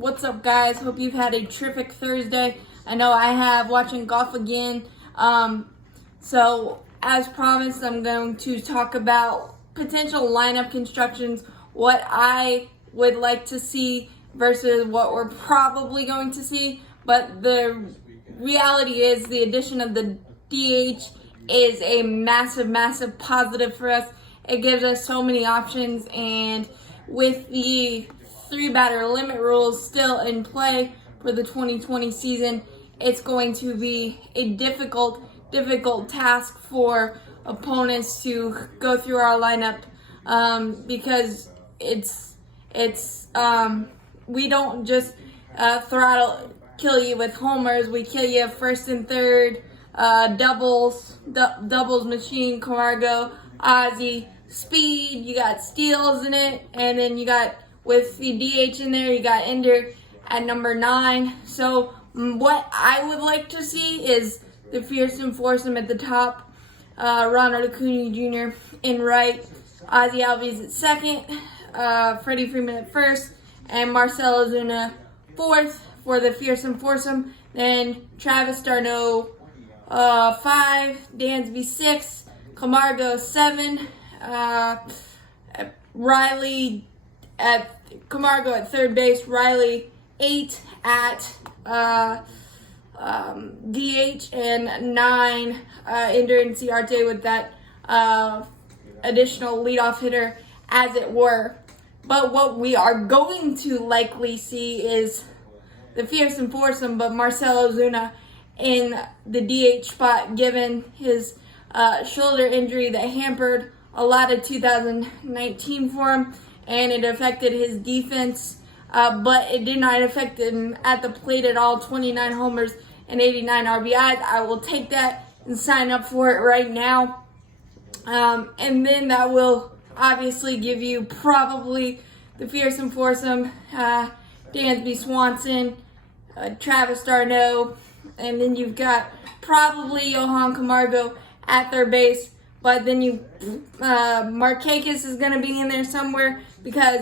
What's up, guys? Hope you've had a terrific Thursday. I know I have, watching golf again. So as promised, I'm going to talk about potential lineup constructions, what I would like to see versus what we're probably going to see. But the reality is the addition of the DH is a massive positive for us. It gives us so many options, and with the 3-batter limit rules still in play for the 2020 season, it's going to be a difficult task for opponents to go through our lineup, because we don't just kill you with homers. We kill you first and third, doubles machine, Camargo, Ozzie, speed. You got steals in it, and then you got, with the DH in there, you got Ender at number 9. So what I would like to see is the fearsome foursome at the top. Ronald Acuna Jr. in right, Ozzie Albies at second, Freddie Freeman at first, and Marcell Ozuna fourth for the fearsome foursome. Then Travis d'Arnaud 5, Dansby 6, Camargo 7, Riley at Camargo at third base, Riley 8 at DH, and 9 Ender and Ciarte with that additional leadoff hitter, as it were. But what we are going to likely see is the fearsome foursome, but Marcell Ozuna in the DH spot, given his shoulder injury that hampered a lot of 2019 for him, and it affected his defense, but it did not affect him at the plate at all. 29 homers and 89 RBIs. I will take that and sign up for it right now. And then that will obviously give you probably the fearsome foursome, Dansby, Swanson, Travis d'Arnaud, and then you've got probably Johan Camargo at third base. But then Markakis is going to be in there somewhere because,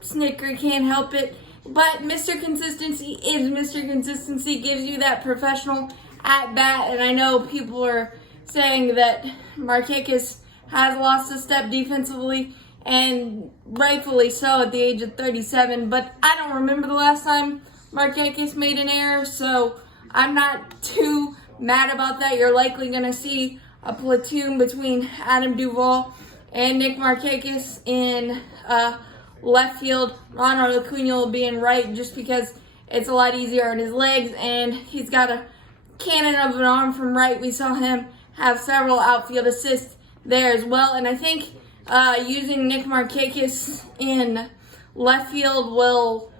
Snicker can't help it. But Mr. Consistency is Mr. Consistency, gives you that professional at-bat. And I know people are saying that Markakis has lost a step defensively, and rightfully so at the age of 37. But I don't remember the last time Markakis made an error, so I'm not too mad about that. You're likely going to see a platoon between Adam Duvall and Nick Markakis in left field. Ronald Acuna will be in right, just because it's a lot easier on his legs, and he's got a cannon of an arm from right. We saw him have several outfield assists there as well, and I think using Nick Markakis in left field will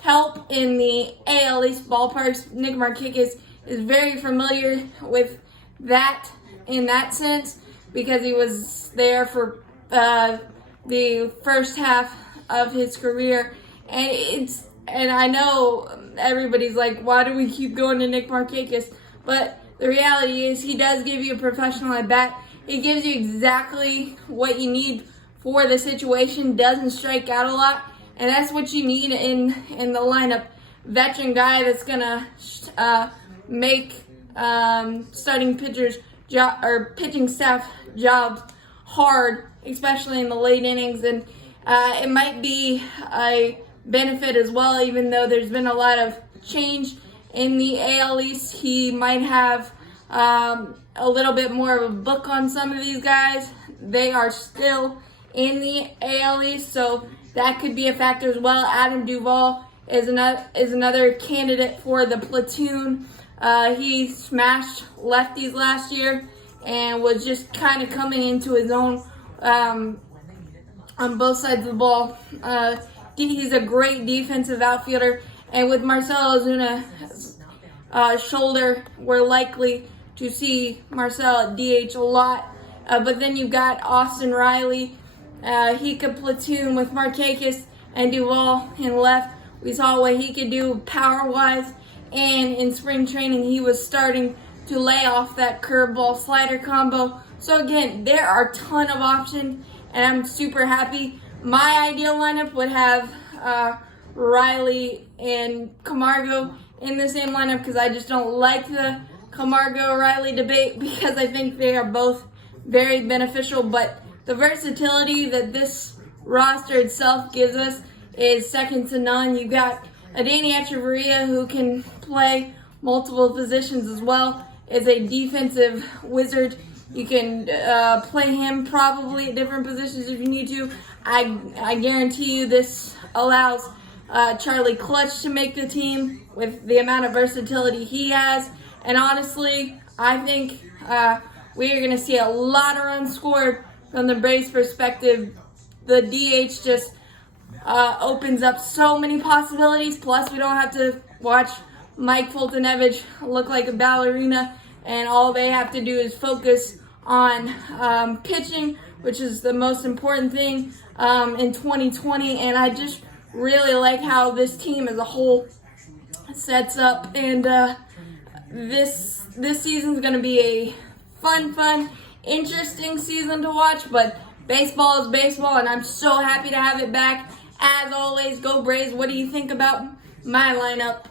help in the AL East ballparks. Nick Markakis is very familiar with that in that sense, because he was there for the first half of his career, and I know everybody's like, why do we keep going to Nick Markakis? But the reality is, he does give you a professional at bat. He gives you exactly what you need for the situation. Doesn't strike out a lot, and that's what you need in the lineup. Veteran guy that's gonna make starting pitchers or pitching staff jobs hard, especially in the late innings, and it might be a benefit as well. Even though there's been a lot of change in the AL East, he might have a little bit more of a book on some of these guys. They are still in the AL East, so that could be a factor as well. Adam Duvall is another candidate for the platoon. He smashed lefties last year and was just kind of coming into his own on both sides of the ball. He's a great defensive outfielder, and with Marcell Ozuna's shoulder, we're likely to see Marcell at DH a lot. But then you've got Austin Riley. He could platoon with Markakis and Duvall in left. We saw what he could do power-wise, and in spring training he was starting to lay off that curveball slider combo. So again, there are a ton of options, and I'm super happy. My ideal lineup would have Riley and Camargo in the same lineup because I just don't like the Camargo-Riley debate because I think they are both very beneficial. But the versatility that this roster itself gives us is second to none. You got a Danny Echeverria who can play multiple positions as well. Is a defensive wizard. You can play him probably at different positions if you need to. I guarantee you this allows Charlie Clutch to make the team with the amount of versatility he has. And honestly, I think we are going to see a lot of runs scored from the Braves' perspective. The DH just opens up so many possibilities. Plus, we don't have to watch Mike Foltynewicz look like a ballerina, and all they have to do is focus on pitching, which is the most important thing in 2020. And I just really like how this team as a whole sets up, and this season is going to be a fun, interesting season to watch. But baseball is baseball, and I'm so happy to have it back. As always, go Braves. What do you think about my lineup?